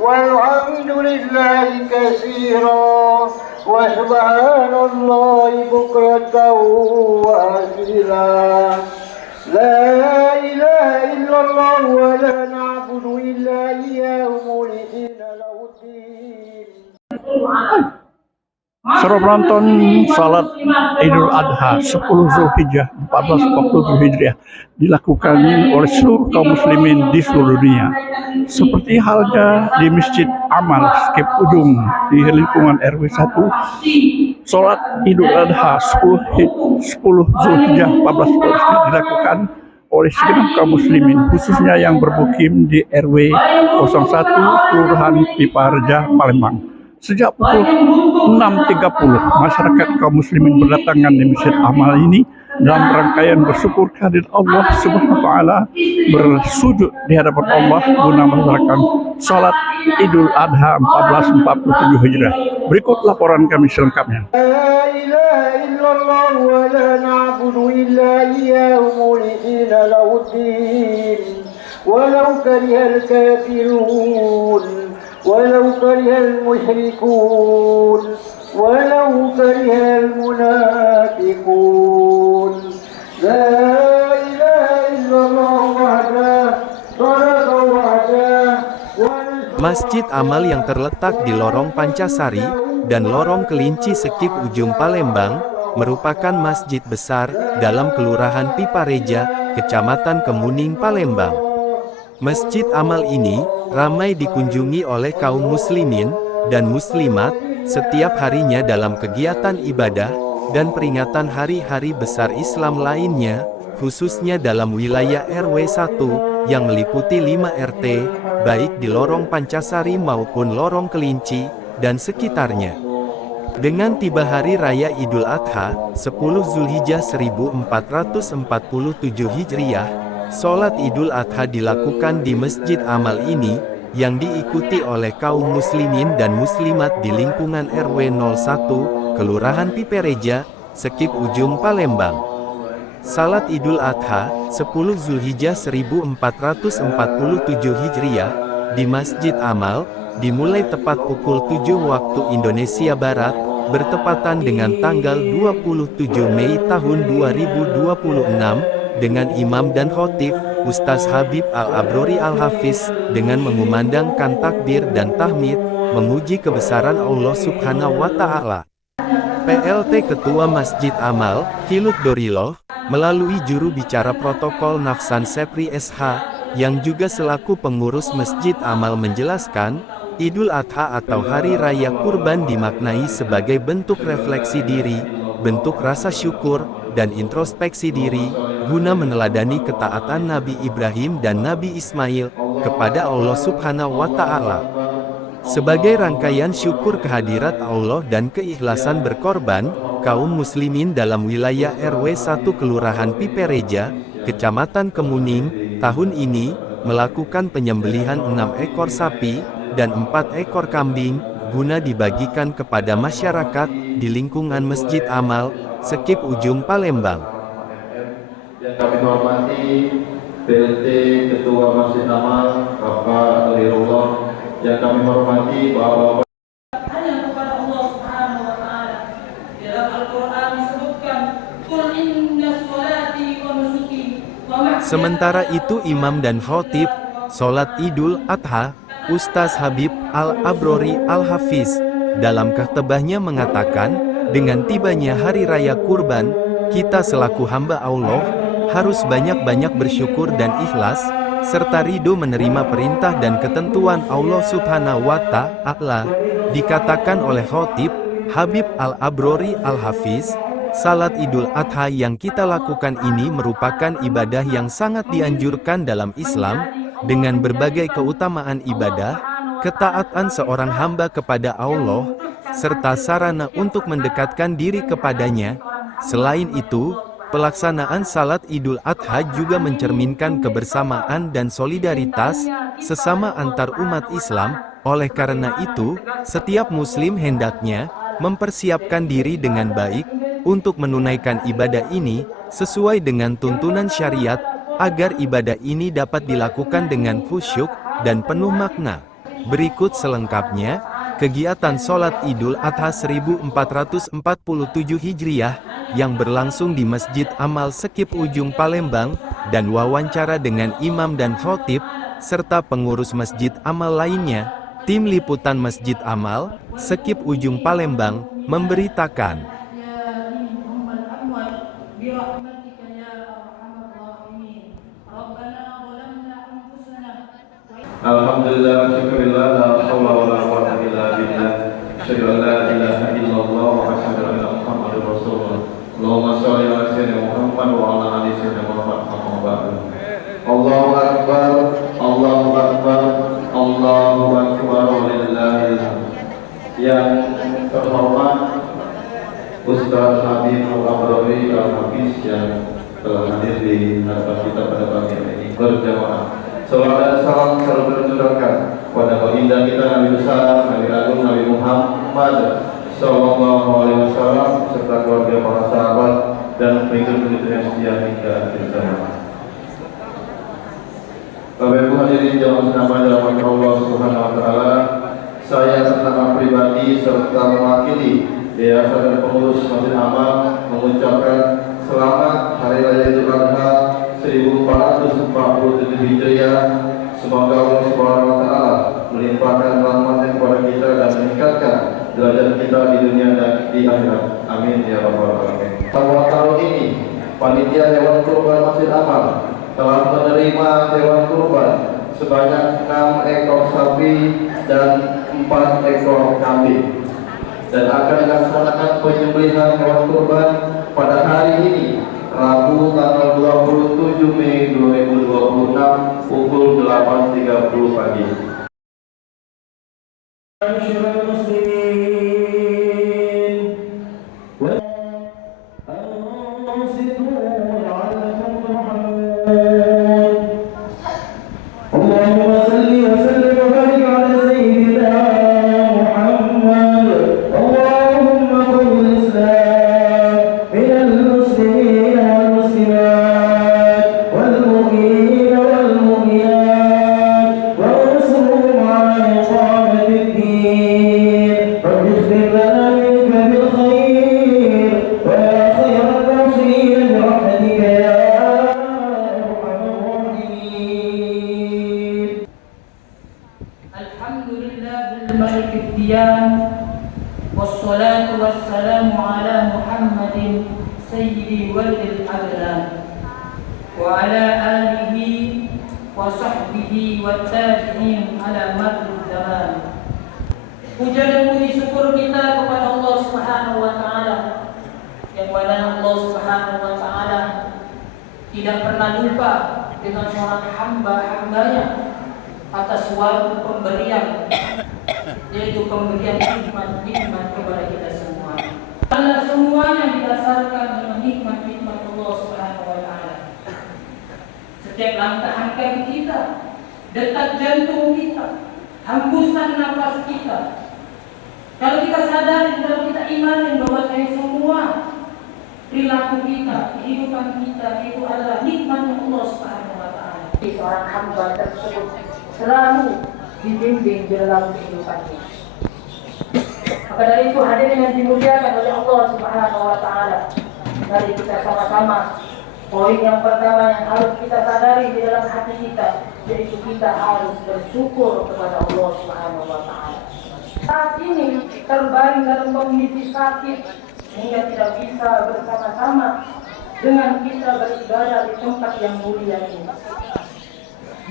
والحمد لله كثيرا وسبحان الله بكرة وأصيلا لا إله إلا الله ولا نعبد إلا إياه مخلصين له الدين. Saudara penonton, salat Idul Adha 10 Zulhijjah 1447 Hijriah dilakukan oleh seluruh kaum muslimin di seluruh dunia. Seperti halnya di Masjid Amal Skip Ujung di lingkungan RW 1, salat Idul Adha 10 Zulhijjah 1447 dilakukan oleh segenap kaum muslimin, khususnya yang bermukim di RW 01 Kelurahan Pipareja, Palembang. Sejak pukul 6.30, masyarakat kaum muslimin berdatangan di Masjid Amal ini dalam rangkaian bersyukur kehadirat Allah Subhanahu wa taala, bersujud di hadapan Allah guna melaksanakan salat Idul Adha 1447 Hijriah. Berikut laporan kami selengkapnya. لا إله إلا الله ولا نعبد إلا إياه مخلصين له الدين ولو كره الكافرون ولو كره المشركون ولو كره المنافقون لا إله إلا الله وحده صدق وحده. Masjid Amal yang terletak di Lorong Pancasari dan Lorong Kelinci Sekip Ujung Palembang merupakan masjid besar dalam Kelurahan Pipareja, Kecamatan Kemuning, Palembang. Masjid Amal ini ramai dikunjungi oleh kaum muslimin dan muslimat setiap harinya dalam kegiatan ibadah dan peringatan hari-hari besar Islam lainnya, khususnya dalam wilayah RW 1 yang meliputi 5 RT, baik di Lorong Pancasari maupun Lorong Kelinci dan sekitarnya. Dengan tiba hari raya Idul Adha 10 Zulhijjah 1447 Hijriah, sholat Idul Adha dilakukan di Masjid Amal ini yang diikuti oleh kaum muslimin dan muslimat di lingkungan RW 01 Kelurahan Pipareja, Sekip Ujung, Palembang. Salat Idul Adha 10 Zulhijjah 1447 Hijriah di Masjid Amal dimulai tepat pukul 7 waktu Indonesia Barat, bertepatan dengan tanggal 27 Mei tahun 2026, dengan imam dan khotib Ustaz Habib Al-Abrori Al-Hafiz dengan mengumandangkan takbir dan tahmid, memuji kebesaran Allah Subhanahu wa taala. PLT Ketua Masjid Amal, Kilut Dorilov, melalui juru bicara protokol Nafsan Sepri SH, yang juga selaku pengurus Masjid Amal menjelaskan, Idul Adha atau Hari Raya Kurban dimaknai sebagai bentuk refleksi diri, bentuk rasa syukur, dan introspeksi diri, guna meneladani ketaatan Nabi Ibrahim dan Nabi Ismail kepada Allah Subhanahu wa taala. Sebagai rangkaian syukur kehadirat Allah dan keikhlasan berkorban, kaum muslimin dalam wilayah RW 1 Kelurahan Pipareja, Kecamatan Kemuning, tahun ini melakukan penyembelihan 6 ekor sapi dan 4 ekor kambing guna dibagikan kepada masyarakat di lingkungan Masjid Amal, Sekip Ujung, Palembang. Yang kami hormati PLT Ketua Masjid Amal, Bapak Alirullah, yang kami hormati Bapak hanya kepada Allah Subhanahu wa taala. Dalam Al-Qur'an disebutkan, "Qul inna sholati wa nusuki wa mahyaya." Sementara itu imam dan khotib salat Idul Adha, Ustaz Habib Al-Abrori Al-Hafiz, dalam khutbahnya mengatakan, dengan tibanya hari raya kurban, kita selaku hamba Allah harus banyak-banyak bersyukur dan ikhlas, serta ridho menerima perintah dan ketentuan Allah Subhanahu wa taala. Dikatakan oleh khotib Habib Al-Abrori Al-Hafiz, salat Idul Adha yang kita lakukan ini merupakan ibadah yang sangat dianjurkan dalam Islam, dengan berbagai keutamaan ibadah, ketaatan seorang hamba kepada Allah, serta sarana untuk mendekatkan diri kepadanya. Selain itu, pelaksanaan salat Idul Adha juga mencerminkan kebersamaan dan solidaritas sesama antar umat Islam. Oleh karena itu, setiap muslim hendaknya mempersiapkan diri dengan baik untuk menunaikan ibadah ini sesuai dengan tuntunan syariat, agar ibadah ini dapat dilakukan dengan khusyuk dan penuh makna. Berikut selengkapnya, kegiatan sholat Idul Adha 1447 Hijriah, yang berlangsung di Masjid Amal Sekip Ujung Palembang, dan wawancara dengan imam dan khotib, serta pengurus Masjid Amal lainnya. Tim Liputan Masjid Amal, Sekip Ujung Palembang, memberitakan. Alhamdulillah, syukurillah, la haula wa la quwwata illa billah. Asyhadu an la ilaha illallah wa asyhadu anna Muhammadar Rasulullah. Allahumma shalli ala sayyidina Muhammad wa ala ali sayyidina Muhammad. Amma ba'du. Allahu akbar, Allahu akbar, Allahu akbar, walillahil hamd. Yang terhormat Ustaz Habib Al-Abrawi Al-Hafiz yang telah hadir di hadapan kita pada pagi ini berjamaah. Salawat dan salam selalu tercurahkan kepada baginda kita Nabi besar, Nabi Agung, Nabi Muhammad Sallallahu Alaihi Wasallam, serta keluarga para sahabat dan pengikut-pengikut yang setia hingga akhir zaman. Bapak Ibu hadirin jamaah senama dalam Allah Subhanahu Wa Taala, saya atas nama pribadi serta mewakili Yayasan dan pengurus Masjid Amal mengucapkan selamat Hari Raya Idul Adha 1447 Hijriah. Semoga Allah Subhanahu wa taala melimpahkan rahmatnya kepada kita dan meningkatkan derajat kita di dunia dan di akhirat. Amin ya rabbal alamin. Pada tahun ini, panitia hewan kurban Masjid Amal telah menerima hewan kurban sebanyak 6 ekor sapi dan 4 ekor kambing, dan akan dilaksanakan penyembelihan hewan kurban pada hari ini, Rabu tanggal 27 Mei 2026 pukul 8.30 pagi. Wassalatu wassalamu ala Muhammadin sayyidi walil adlan wa ala alihi wa sahbihi wa tabi'in ala madrul zaman. Puja dan puji syukur kita kepada Allah Subhanahu wa taala, yang mana Allah Subhanahu wa taala tidak pernah lupa dengan seorang hamba-hambanya atas suatu pemberian, yaitu pemberian nikmat-nikmat kepada kita semua. Karena semuanya didasarkan dengan nikmat-nikmat Allah Subhanahu wa taala. Setiap langkah kaki kita, detak jantung kita, hembusan nafas kita, kalau kita sadari, kalau kita imani bahwa semua perilaku kita, kehidupan kita itu adalah nikmatnya Allah Subhanahu wa taala. Seorang hamba tersebut selalu dibimbing dalam kehidupannya. Maka dari itu hadirin yang dimuliakan oleh Allah Subhanahu wa taala, mari kita sama-sama, poin yang pertama yang harus kita sadari di dalam hati kita, yaitu kita harus bersyukur kepada Allah Subhanahu wa taala. Saat ini terbaring dalam kondisi sakit sehingga tidak bisa bersama-sama dengan kita beribadah di tempat yang mulia ini.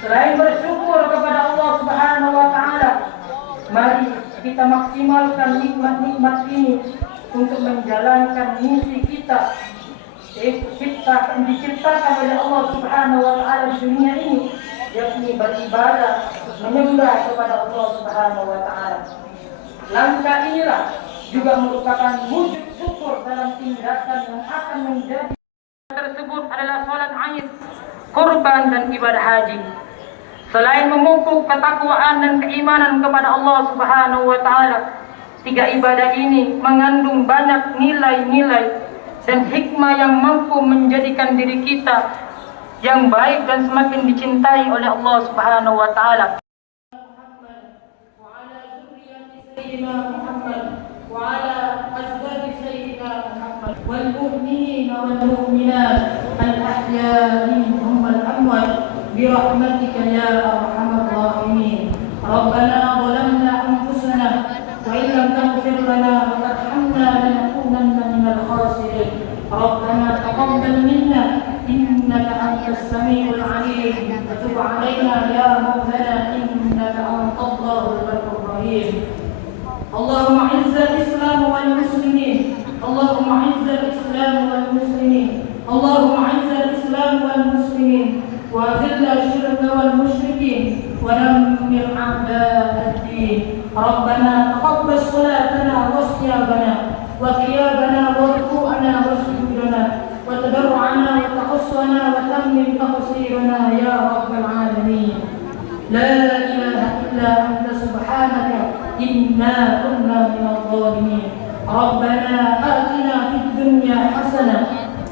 Selain bersyukur kepada Allah Subhanahu wa taala, mari kita maksimalkan nikmat-nikmat ini untuk menjalankan misi kita, yaitu kita diciptakan oleh Allah Subhanahu wa taala di dunia ini, yakni beribadah menyembah kepada Allah Subhanahu wa taala. Langkah inilah juga merupakan wujud syukur dalam tindakan yang akan menjadi tersebut adalah salat Aid, kurban dan ibadah haji. Selain memupuk ketakwaan dan keimanan kepada Allah Subhanahu wa taala, tiga ibadah ini mengandung banyak nilai-nilai dan hikmah yang mampu menjadikan diri kita yang baik dan semakin dicintai oleh Allah Subhanahu wa taala. والمؤمنين والمؤمنات الأحياء منهم والأموات برحمتك يا أرحم الراحمين. ربنا ظلمنا أنفسنا وإن لم تغفر لنا وترحمنا لنكونن من الخاسرين. ربنا تقبل منا إنك أنت السميع العليم وتب علينا يا مولانا إنك أنت الله البر الرحيم. اللهم أعز الإسلام والمسلمين، اللهم أعز الإسلام والمسلمين، اللهم أعز الإسلام والمسلمين وأذل الشرك والمشركين ودمر أعداء الدين. ربنا تقبل صلاتنا وصيامنا وقيامنا وركوعنا وسجودنا وتضرعنا وتقصنا وتمم تقصيرنا يا رب العالمين. لا إله إلا أنت سبحانك إنا كنا من الظالمين. ربنا آتنا في الدنيا حسنة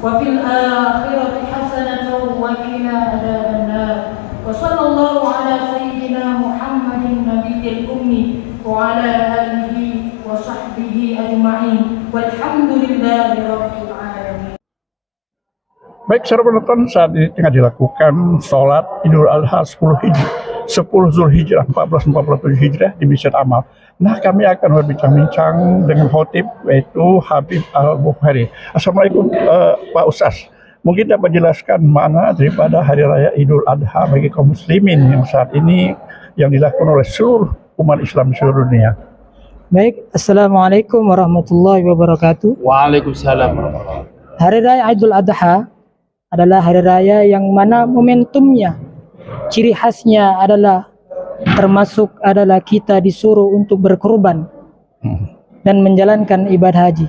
وفي الآخرة حسنة وقنا عذاب النار. وصلى الله على سيدنا محمد النبي الأمي وعلى آله وصحبه أجمعين والحمد لله رب العالمين. Baik, saudara penonton, saat ini tengah dilakukan sholat Idul Adha 10 Zulhijrah 1447 Hijriah di Masjid Amal. Nah, kami akan berbincang-bincang dengan khotib, yaitu Habib Al-Bukhari. Assalamualaikum Pak Ustaz. Mungkin dapat jelaskan mana daripada Hari Raya Idul Adha bagi kaum muslimin yang saat ini yang dilakukan oleh seluruh umat Islam di seluruh dunia. Baik, Assalamualaikum warahmatullahi wabarakatuh. Waalaikumsalam warahmatullahi wabarakatuh. Hari Raya Idul Adha adalah hari raya yang mana momentumnya, ciri khasnya adalah adalah kita disuruh untuk berkorban dan menjalankan ibadah haji.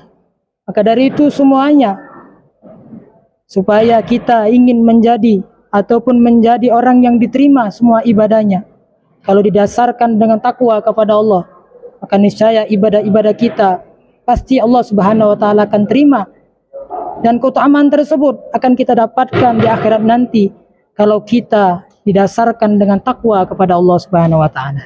Maka dari itu semuanya, supaya kita ingin menjadi ataupun menjadi orang yang diterima semua ibadahnya, kalau didasarkan dengan takwa kepada Allah, maka niscaya ibadah-ibadah kita pasti Allah Subhanahu wa taala akan terima. Dan keutamaan tersebut akan kita dapatkan di akhirat nanti kalau kita didasarkan dengan takwa kepada Allah Subhanahu wa taala.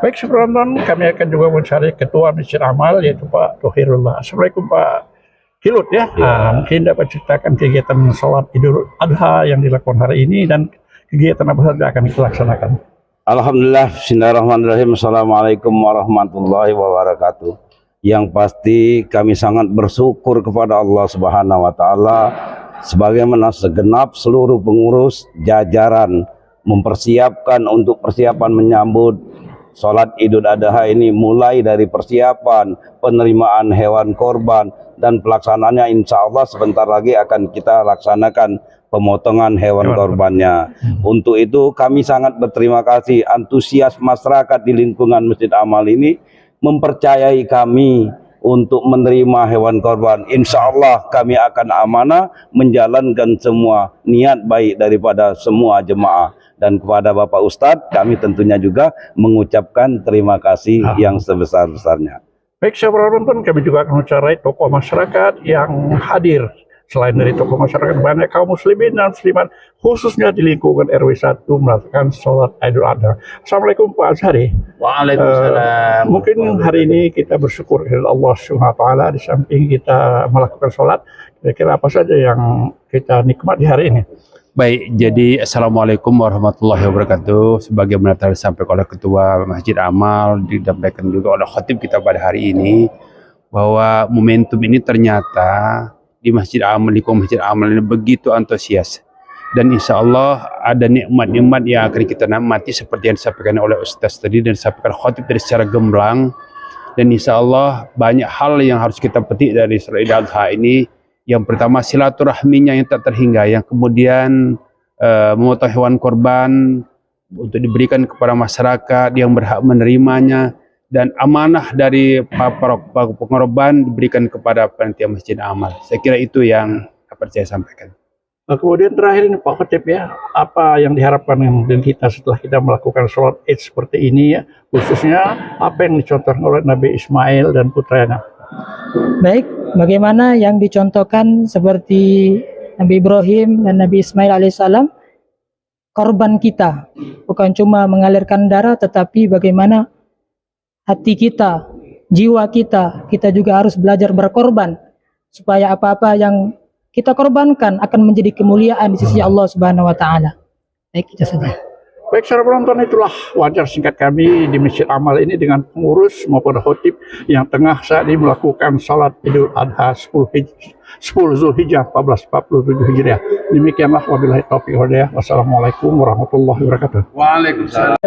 Baik, sebelum kami akan juga mencari Ketua Masjid Amal, yaitu Pak Tohirullah. Assalamualaikum Pak Hilut ya. Mungkin dapat ceritakan kegiatan sholat Idul Adha yang dilakukan hari ini dan kegiatan apa saja akan dilaksanakan. Alhamdulillah, bismillahirrahmanirrahim. Assalamualaikum warahmatullahi wabarakatuh. Yang pasti kami sangat bersyukur kepada Allah Subhanahu wa taala sebagaimana segenap seluruh pengurus jajaran mempersiapkan untuk persiapan menyambut sholat Idul Adha ini, mulai dari persiapan penerimaan hewan korban dan pelaksanaannya insya Allah sebentar lagi akan kita laksanakan pemotongan hewan korbannya. Untuk itu kami sangat berterima kasih antusias masyarakat di lingkungan Masjid Amal ini mempercayai kami untuk menerima hewan korban. Insya Allah kami akan amanah menjalankan semua niat baik daripada semua jemaah. Dan kepada Bapak Ustadz kami tentunya juga mengucapkan terima kasih yang sebesar-besarnya. Baik, saudara penonton, kami juga akan mencari tokoh masyarakat yang hadir. Selain dari tokoh masyarakat, banyak kaum muslimin dan muslimat khususnya di lingkungan RW 1 melakukan sholat Idul Adha. Assalamualaikum Pak Azhari. Waalaikumsalam. Mungkin hari ini kita bersyukur kepada Allah Subhanahu wa taala, di samping kita melakukan sholat, kira-kira apa saja yang kita nikmati hari ini? Baik, jadi Assalamualaikum warahmatullahi wabarakatuh. Sebagaimana telah disampaikan oleh Ketua Masjid Amal, disampaikan juga oleh khotib kita pada hari ini, bahwa momentum ini ternyata di Masjid Amal, di Masjid Amal ini begitu antusias. Dan insya Allah ada nikmat-nikmat yang akan kita nikmati seperti yang disampaikan oleh Ustaz tadi dan disampaikan khotib tadi secara gemblang. Dan insya Allah banyak hal yang harus kita petik dari sholat Idul Adha ini. Yang pertama silaturahminya yang tak terhingga, yang kemudian memotong hewan korban untuk diberikan kepada masyarakat yang berhak menerimanya, dan amanah dari para pengorban diberikan kepada panitia Masjid Amal. Saya kira itu yang dapat saya sampaikan. Kemudian terakhir ini Pak Khatib ya, apa yang diharapkan dengan kita setelah kita melakukan sholat Id seperti ini ya, khususnya apa yang dicontohkan oleh Nabi Ismail dan putranya? Baik, bagaimana yang dicontohkan seperti Nabi Ibrahim dan Nabi Ismail alaihissalam, korban kita bukan cuma mengalirkan darah, tetapi bagaimana hati kita, jiwa kita juga harus belajar berkorban supaya apa-apa yang kita korbankan akan menjadi kemuliaan di sisi Allah Subhanahu wa taala. Baik, itu saja. Baik, saudara penonton, itulah wajar singkat kami di Masjid Amal ini dengan pengurus maupun khotib yang tengah saat ini melakukan salat Idul Adha 10 Zulhijjah 1447 Hijriah. Demikianlah, wabillahi taufiq wal hidayah. Wassalamualaikum warahmatullahi wabarakatuh. Waalaikumsalam.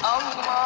Allah